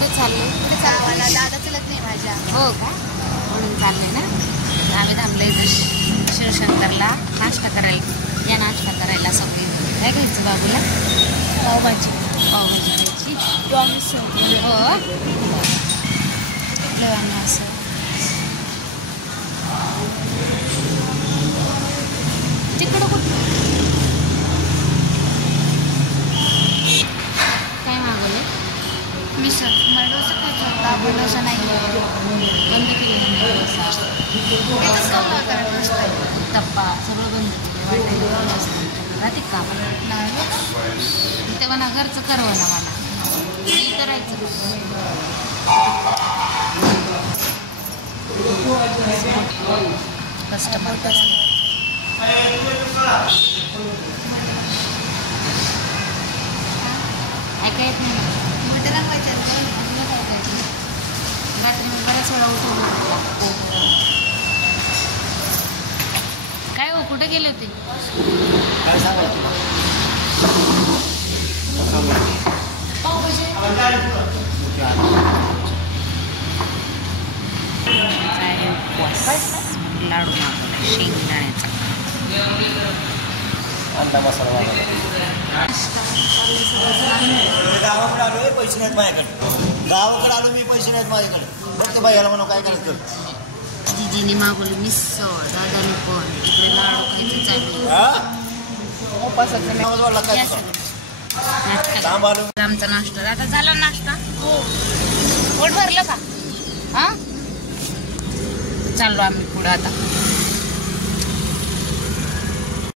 कुठे चालले? गावाला दादा चलत नाही माझ्या. हो का? म्हणून चालले ना. आम्ही थांबले शिवशंकरला नाश्ता करायला. या नाश्ता करायला सगळी. काय घ्यायचं बाबूला? पावभाजी. पावभाजी घ्यायची. प्रॉमिस. हो असं तिकडं कुठं काय मागवले? मिसळ. मला डोसा खायचा होता. पण डोसा नाही बंद केलं. इथंच खाऊ नका डोसा. टप्पा सगळं बंद केलं. वाटायला राहते का नाही तेव्हा ना घरचं करवं ना मला नाही करायचं. कस्टमर ऐका येत नाही. मटर रंगवायचं. रात्री मी बऱ्याच वेळा उठवलं. काय हो कुठे गेले होते? लाडू मागवला शेंगदाण्याचा. अंडा मसाला गावाकडे आलो. पैसे नाहीत माझ्याकडे. गावाकडे आलो मी. पैसे नाहीत माझ्याकडे. फक्त बाईला म्हणून काय करायचं. जिजीने मागवली मिसळ. दादाने पण इकडे लाडू खायचं चालू. आमचा नाश्ता आता झाला. नाश्ता पोट भरलं का? हा चाललो आम्ही पुढं आता.